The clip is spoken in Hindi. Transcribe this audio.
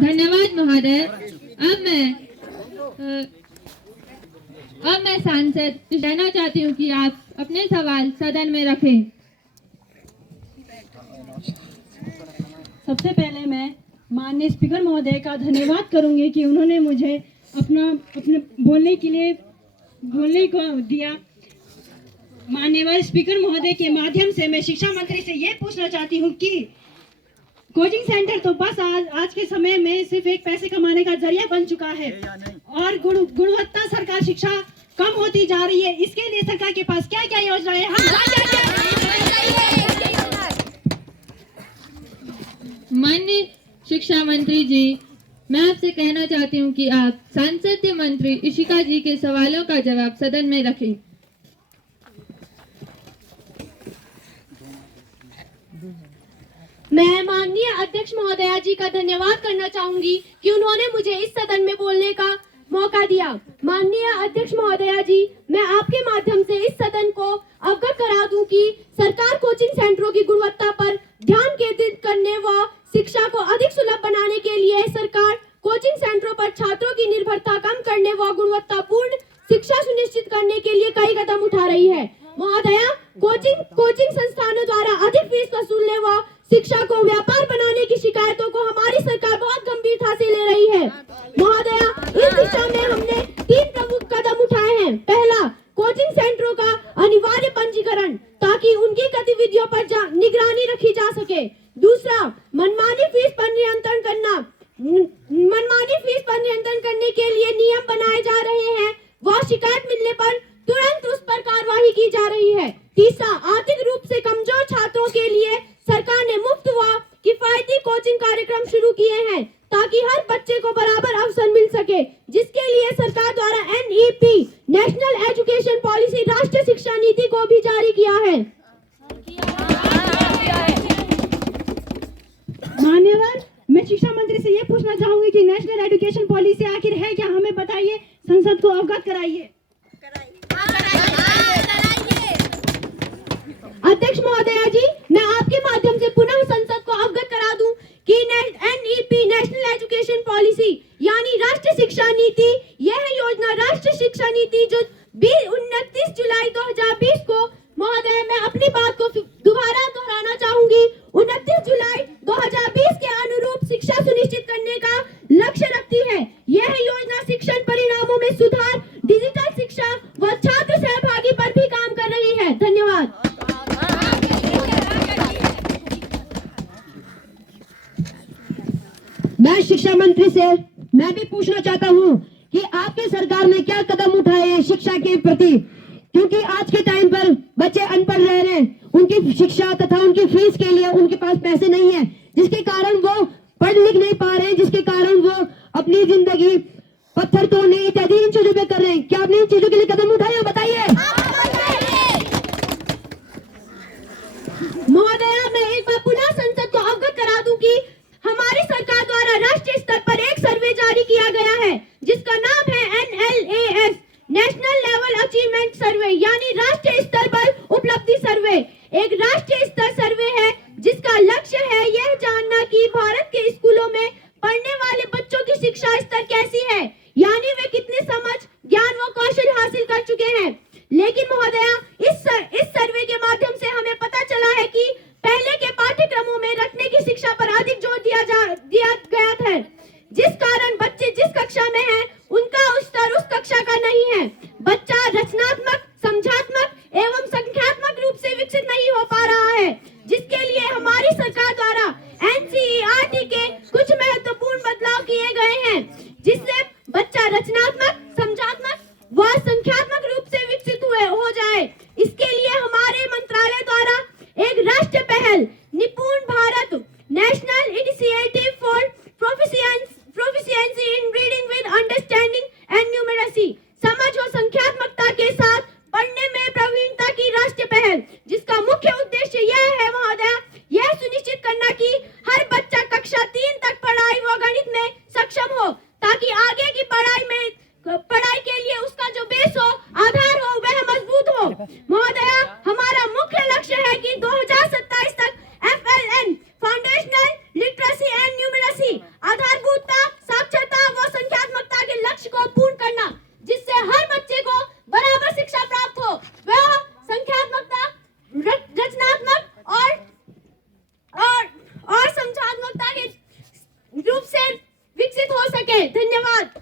धन्यवाद महोदय। अब मैं सांसद कहना चाहती हूँ कि आप अपने सवाल सदन में रखें। सबसे पहले मैं माननीय स्पीकर महोदय का धन्यवाद करूंगी कि उन्होंने मुझे अपने बोलने को दिया। माननीय स्पीकर महोदय के माध्यम से मैं शिक्षा मंत्री से ये पूछना चाहती हूँ कि कोचिंग सेंटर तो बस आज के समय में सिर्फ एक पैसे कमाने का जरिया बन चुका है और गुणवत्ता सरकार शिक्षा कम होती जा रही है। इसके लिए सरकार के पास क्या क्या योजनाएं हैं? माननीय शिक्षा मंत्री जी, मैं आपसे कहना चाहती हूँ कि आप सांसद मंत्री इशिका जी के सवालों का जवाब सदन में रखें। मैं माननीय अध्यक्ष महोदया जी का धन्यवाद करना चाहूंगी कि उन्होंने मुझे इस सदन में बोलने का मौका दिया। माननीय अध्यक्ष महोदया जी, मैं आपके माध्यम से इस सदन को अवगत करा दूं कि सरकार कोचिंग सेंटरों की गुणवत्ता पर ध्यान केंद्रित करने व शिक्षा को अधिक सुलभ बनाने के लिए सरकार कोचिंग सेंटरों पर छात्रों की निर्भरता कम करने व गुणवत्तापूर्ण शिक्षा सुनिश्चित करने के लिए कई कदम उठा रही है। महोदया, कोचिंग संस्थानों द्वारा अधिक फीस वसूलने व शिक्षा को व्यापार बनाने की शिकायतों को हमारी सरकार बहुत गंभीरता से ले रही है। महोदया, इस दिशा में हमने 3 प्रमुख कदम उठाए हैं। पहला, कोचिंग सेंटरों का अनिवार्य पंजीकरण ताकि उनकी गतिविधियों पर निगरानी रखी जा सके। दूसरा, मनमानी फीस पर नियंत्रण करने के लिए नियम बनाए जा रहे हैं व शिकायत मिलने पर तुरंत उस पर कार्रवाई की जा रही है। तीसरा, आर्थिक रूप से कमजोर छात्रों के लिए सरकार ने मुफ्त व किफायती कोचिंग कार्यक्रम शुरू किए हैं ताकि हर बच्चे को बराबर अवसर मिल सके, जिसके लिए सरकार द्वारा NEP नेशनल एजुकेशन पॉलिसी राष्ट्रीय शिक्षा नीति को भी जारी किया है। मान्यवर, मैं शिक्षा मंत्री से ये पूछना चाहूंगी कि नेशनल एजुकेशन पॉलिसी आखिर है क्या, हमें बताइए, संसद को अवगत कराइए। अध्यक्ष महोदया जी, मैं आपके माध्यम से पुनः संसद को अवगत करा दूं कि NEP नेशनल एजुकेशन पॉलिसी यानी राष्ट्रीय शिक्षा नीति, यह योजना राष्ट्रीय शिक्षा नीति जो 29 जुलाई 2020 को, महोदय मैं अपनी बात को दोबारा दोहराना चाहूंगी, 29 जुलाई 2020 के अनुरूप शिक्षा सुनिश्चित करने का लक्ष्य रखती है। यह योजना शिक्षण परिणामों में सुधार, डिजिटल शिक्षा व छात्र सहभागी पर भी काम कर रही है। धन्यवाद। मैं शिक्षा मंत्री से मैं भी पूछना चाहता हूं कि आपकी सरकार ने क्या कदम उठाए हैं शिक्षा के प्रति, क्योंकि आज के टाइम पर बच्चे अनपढ़ रह रहे हैं, उनकी शिक्षा तथा उनकी फीस के लिए उनके पास पैसे नहीं है, जिसके कारण वो पढ़ लिख नहीं पा रहे हैं, जिसके कारण वो अपनी जिंदगी पत्थर तोड़ने इत्यादि इन चीजों पे कर रहे हैं। क्या आपने इन चीजों के लिए कदम उठाए हैं, बताइए। महोदया, मैं एक बार पुनः संसद को अवगत करा दूं कि हमारी सरकार द्वारा राष्ट्रीय स्तर पर एक सर्वे जारी किया गया है जिसका नाम है NLAS नेशनल लेवल अचीवमेंट सर्वे यानी राष्ट्रीय स्तर पर उपलब्धि सर्वे। एक राष्ट्रीय स्तर सर्वे है जिसका लक्ष्य है यह जानना कि भारत के स्कूलों में पढ़ने वाले बच्चों की शिक्षा स्तर कैसी है, यानी वे कितनी समझ, ज्ञान व कौशल हासिल कर चुके हैं। लेकिन महोदया, इस सर्वे के माध्यम से हमें पता चला है कि पहले के पाठ्यक्रमों में रटने की शिक्षा पर अधिक जोर दिया गया था, जिस कारण बच्चे जिस कक्षा में हैं, उनका स्तर उस कक्षा का नहीं है। बच्चा रचनात्मक, समझात्मक एवं संख्यात्मक रूप से विकसित नहीं हो पा रहा है, जिसके लिए हमारी सरकार द्वारा NCERT के कुछ महत्वपूर्ण बदलाव किए गए हैं, जिससे बच्चा रचनात्मक, समझात्मक व संख्यात्मक रूप से विकसित हो जाए। इसके लिए हमारे मंत्रालय द्वारा एक राष्ट्रीय पहल निपुण Bharat national initiative for proficiency in reading with understanding है। धन्यवाद।